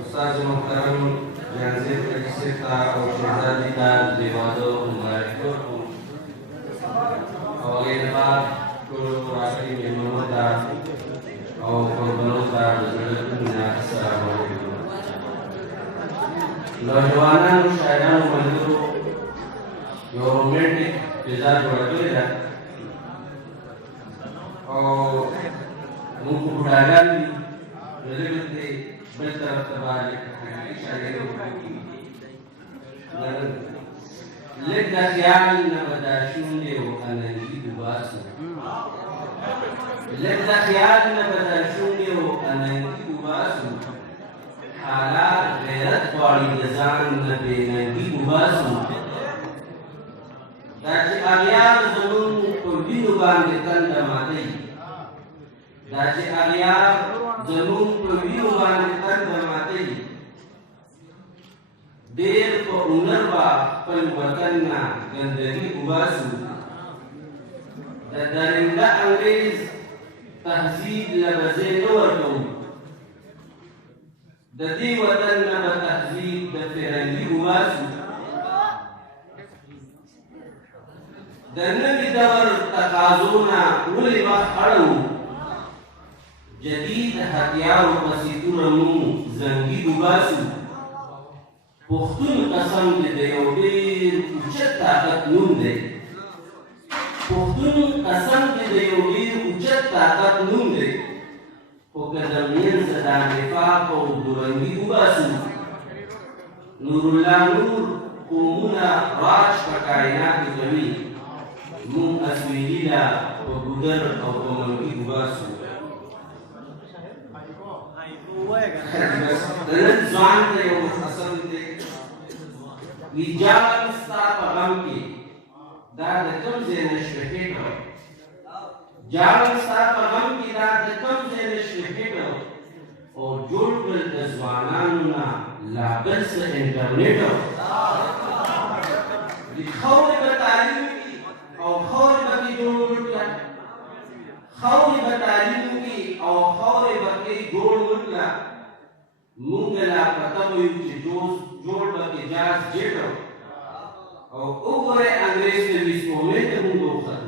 استاد محترم جانزیب رئیس کا اور شہزادی کا دیوادو مبارک اور یہ بعد کو راشٹری مہمانوں کا اور قربانوں کا السلام علیکم نوجوانان شاعران مزدوروں جو رومانٹک مزاج ورکړی ده او موږ په بوډاګان دي دلته بل طرف ته باندې شاعري وکړي لږ د خیال نه به دا شونډې واننګي وباسو لږ د خیال نه به دا شونډې واننګي وباسو حالات غیرت غواړي د ځان نه بېننګي وباسو دا چې اغیار زمونږ په وینو باندې تنده ماتوي دا چې اغیار زمونږ په وینو باندې تنده ماتوي ډېر په هنر به خپل وطن نه ګندګي وباسو د درنده انګریز تهذیب له به ځای نه ورکوو د دې وطن نه به تهذیب د فرنګي وباسو د نوي دور تقاضونه ولې مخ اړوو جدید هتیارو پسې توره مونږ زنګي وباسو پښتون قسم دې د یو ډېر اوچت طاقت نوم دی پښتون قسم دې د یو ډېر اوچت طاقت نوم دی خو که د منځ دا نفاق او دورنګي وباسو نورالله نور قومونه راج په کائناتو کوي مونږ اسویلي له په ګودر او په منګي وباسو د نن ځوان ته یو حسن دی وي جان ستا په غم کې دا د کوم ځای نه شوې کړو جان ستا په غم کې دا د کوم ځای نه شوې کړو او جوړ کړل د ځوانانو نه لا بل څه انټرنیټ د خاورې به تعلیم او خاورې به کې جوړ وکړه خاورې به تعلیم وکړي او خاورې به کې جوړ وکړه مونږ لا پته وایو چې جوړ به کې جاز جېټو او وګورئ انګریز ته وي سپوږمۍ ته مونږ وختو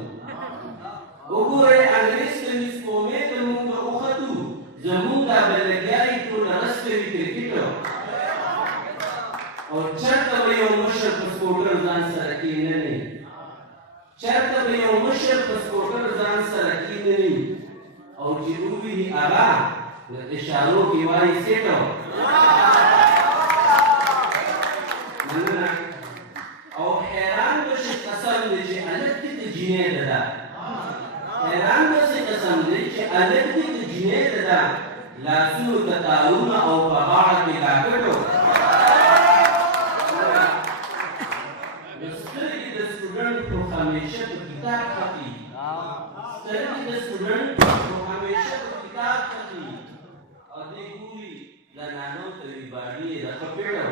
وګورئ انګریز ته وي سپوږمۍ ته مونږ وختو زمونږ دا به لګیا یې ټول رس کوي کرکټ او چېرته به یو مشر په سپورټر ځان سره کښېنوي چېرته به یو مشر په سپورټر ځان سره کښېنوي او چې وویني هغه د اشارو کې وایي سیټو مننه او حیران به شي قسم دی چې هلک دې د جینۍ ده ده حیران به شي قسم دی چې هلک دې د جینۍ ده ده لاسونو ته تارونه او په غاړه کې لاکټو سترګې د سټوډنټ خو همیشه په کتاب ختي سترګې د سټوډنټ خو همیشه په کتاب ختي او دې ګوري د نانو ترې باډي د خپېړو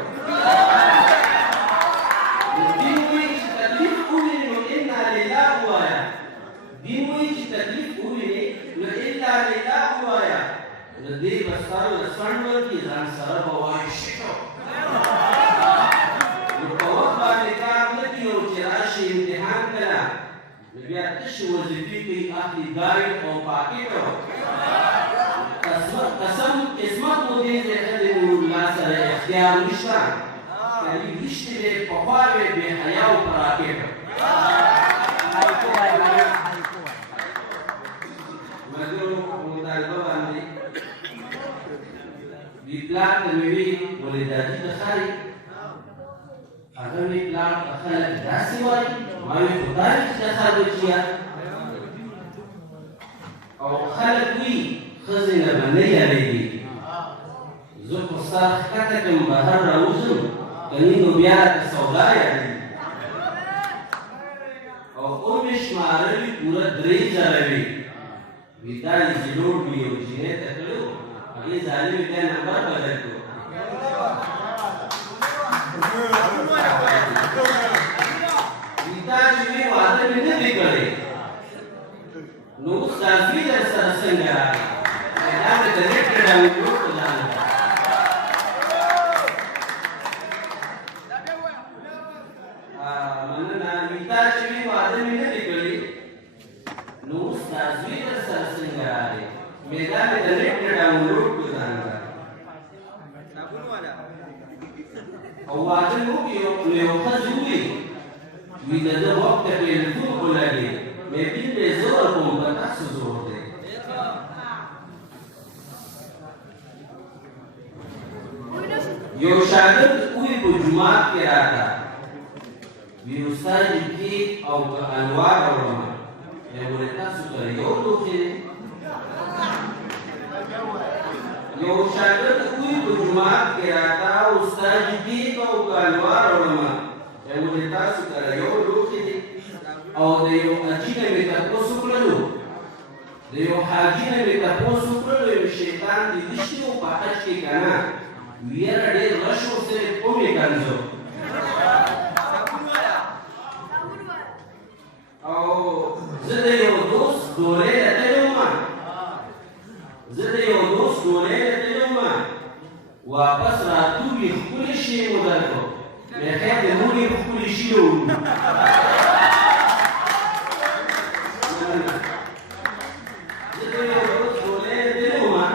دین وایي چې تکلیف وویني نو انا لله ووایه دین وایي چې تکلیف وویني نو انا لله ووایه د دې به سر له څنډ ورکړي ځان سره به وایي شټو نو په وخت باندې کار نه کوي او چې راشي امتحان کله نو بیا تشې وظیفې کوي اخلي ګایډ او پاکټو قسم قسمت مو دې ځای ته د نورالله سره اختیار نشته کلي ویشتې دی پخوا وې بې حیا او په راکېټو ملګرو په مطالبه باندې وي پلار ته مې وي ولې داجي ته ښایي هغه وي پلار ته خلک داسې وایي ما وي خدای چې د خر بچیه او خلک وي ښځې نه به نه یارېږي زه خو ستا ښکته کړم بهر راوځم کني نو بیا راته سودا یادېږي او ومې شمارلي پوره 3,000 وي وي دا یې چې لوډ وي یو جینۍ ته کړو هغې ظالمې بیا نمبر بدل کړو وي دا چې وي واده مې نه دی کړی نو اوس دا زوی در سره څنګه راغی دا مې د نېټ ډاونلوډ مې د نېټ نه ډاونلوډ کړو ځان ته او واده مې وکړ نو یو ښځې وویل وي د ده وخت ته ټېلیفون ولګېد مې بل دی زه ورکوم په تا څه زور دی یو شاګرد وویل په جومات کې راته وي استاد کیک او حلوا راوړم مې وویل تاسو سره یو لوښی دی یو شاګرد وویل په جومات کې راته استاد کیک او حلوا راوړم مې وویل تاسو سره یو لوښی دی او د یو حاجي نه مې تپوس وکړلو د یو حاجي نه مې تپوس وکړلو یو شیطان دې دشتي و په حج کې که نه ویره ډېر غش ورسره کومې کنځو او زه د یو دوست ډولۍ ته تللی وم واپس راتلو وي ښکلې شی مو درکړو مې خیر د مونږ یې ښکلې شي وړو زه د یو دوست ډولۍ ته تللی وم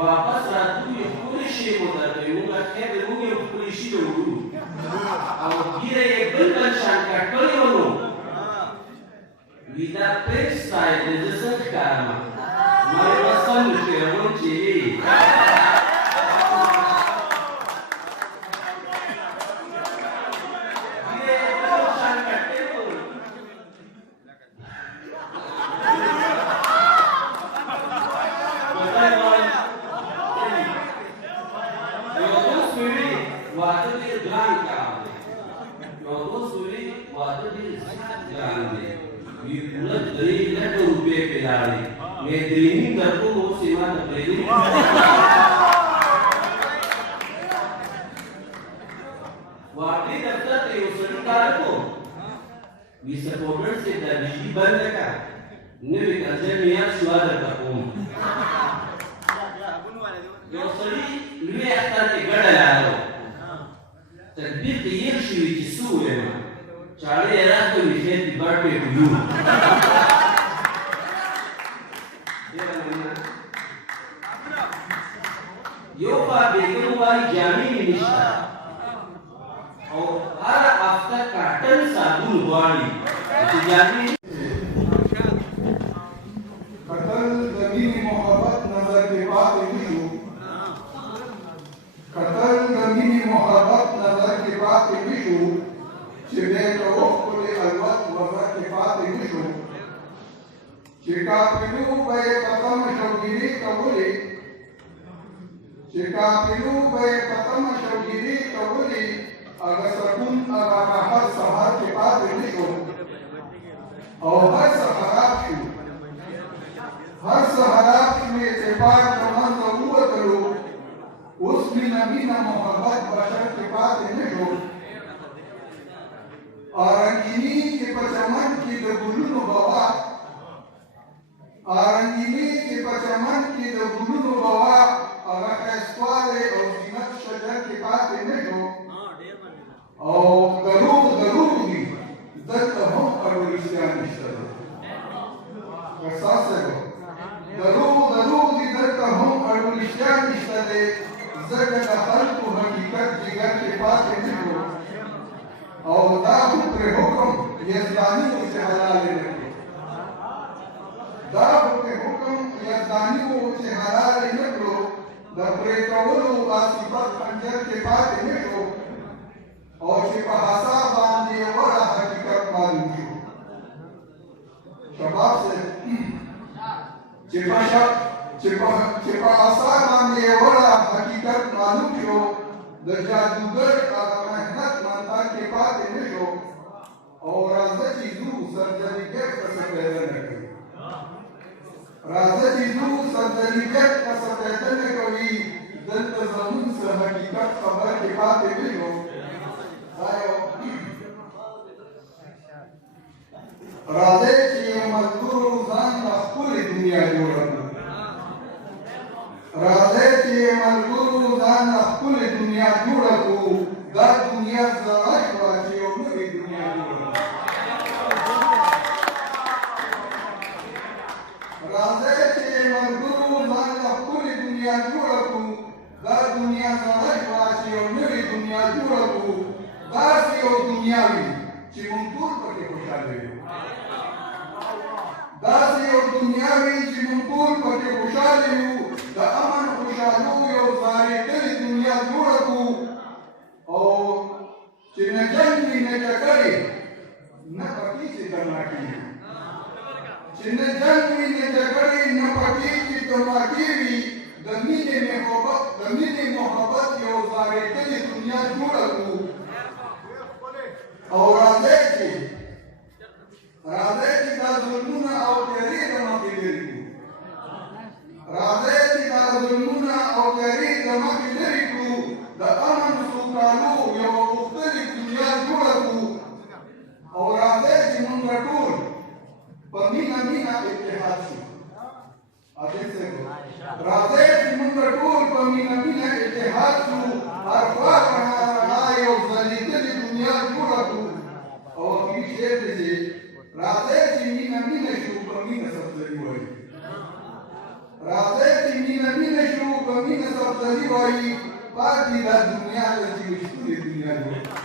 واپس راتلو وي ښکلې شی مو درکړو مونږ خیر د مونږ یې ښکلې شي وړو او ګیره یې بل شان کټ کړې وه نو وي دا پرېټ سټایل دی زه څنګه ښکارم ما یې به سم ښکېرون چې وي خوشاله وي داسې یو دنیا وي چې موږ ټول پکې خوشاله یو د امن خوشالو یو ځارېدلې دنیا جوړه کړو او چې نه جنګ وي نه جګړې نه پکې چې تماکې چې نه جنګ وي نه جګړې نه پکې چې تماکې وي د مینې محبت یو ځارېدلې دنیا جوړه کړو او راځئ چې دا ظلمونه او تیارې د مخې لرې کړو راځئ چې دا ظلمونه او تیارې د مخې لرې کړو د امن سوکالو یوه غوښتلې دنیا جوړه کړو او راځئ چې موږ ټول په مینه اتحاد شو راځئ چې موږ ټول په مینه اتحاد شو هر خوا یو ځلېدلې دنیا جوړه کړو او اخري شعر دی راځئ چې مینه شو په مینه سبزري وایي راځئ چې مینه شو په مینه سبزري وایي پاتې دا دنیا ده چې ښکلې دنیا جوړه